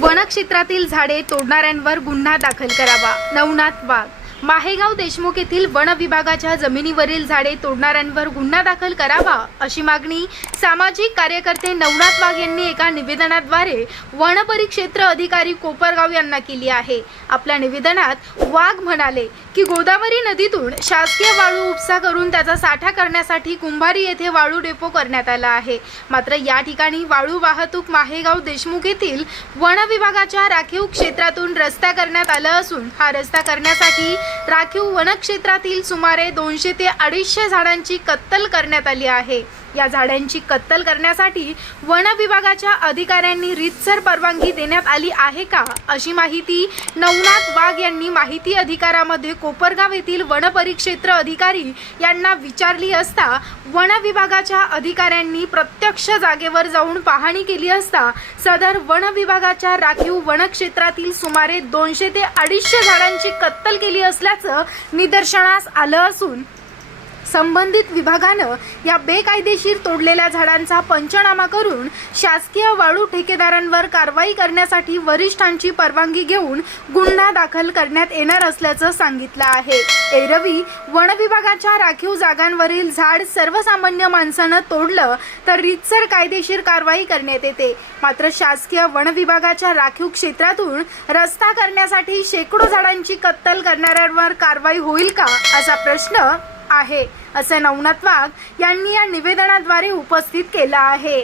वनक्षेत्रातील झाडे तोडणाऱ्यांवर गुन्हा दाखल करावा. नवनाथ वाघ माहेगाव देशमुख येथील वन विभागाच्या जमिनीवरील झाडे तोडणाऱ्यांवर गुन्हा दाखल करावा अशी मागणी सामाजिक कार्यकर्ते नवनाथ वाघ यांनी एका निवेदनाद्वारे वन परिक्षेत्र अधिकारी कोपरगाव यांना केली आहे. आपल्या निवेदनात वाघ म्हणाले की गोदावरी नदीतून शासकीय वाळू उपसा करून त्याचा साठा करण्यासाठी कुंभारी येथे वाळू डेपो करण्यात आला आहे. मात्र या ठिकाणी वाळू वाहतूक माहेगाव देशमुख येथील वन विभागाच्या राखीव क्षेत्रातून रस्ता करण्यात आला असून हा रस्ता करण्यासाठी राखीव वनक्षेत्रातील सुमारे दोनशे ते अडीचशे झाडांची कत्तल करण्यात आली आहे. या झाडांची कत्तल करण्यासाठी वन विभागाच्या अधिकाऱ्यांनी रीतसर परवानगी देण्यात आली आहे का? अशी माहिती नवनाथ वाघ यांनी माहिती अधिकारामध्ये कोपरगाव येथील वनपरिक्षेत्र अधिकारी यांना विचारली असता वन विभागाच्या अधिकाऱ्यांनी प्रत्यक्ष जागेवर जाऊन पाहणी केली असता सदर वन विभागाच्या राखीव वनक्षेत्रातील सुमारे दोनशे ते अडीचशे झाडांची कत्तल केली असल्याचं निदर्शनास आलं असून संबंधित विभागानं या बेकायदेशीर तोडलेल्या झाडांचा पंचनामा करून शासकीय वाळू ठेकेदारांवर कारवाई करण्यासाठी वरिष्ठांची परवानगी घेऊन गुन्हा दाखल करण्यात येणार असल्याचं सांगितलं आहे. एरवी वन विभागाच्या राखीव जागांवरील झाड सर्वसामान्य माणसानं तोडलं तर रीतसर कायदेशीर कारवाई करण्यात येते. मात्र शासकीय वन विभागाच्या राखीव क्षेत्रातून रस्ता करण्यासाठी शेकडो झाडांची कत्तल करणाऱ्यांवर कारवाई होईल का असा प्रश्न आहे असे नवनाथ वाघ यांनी या निवेदनाद्वारे उपस्थित केला आहे.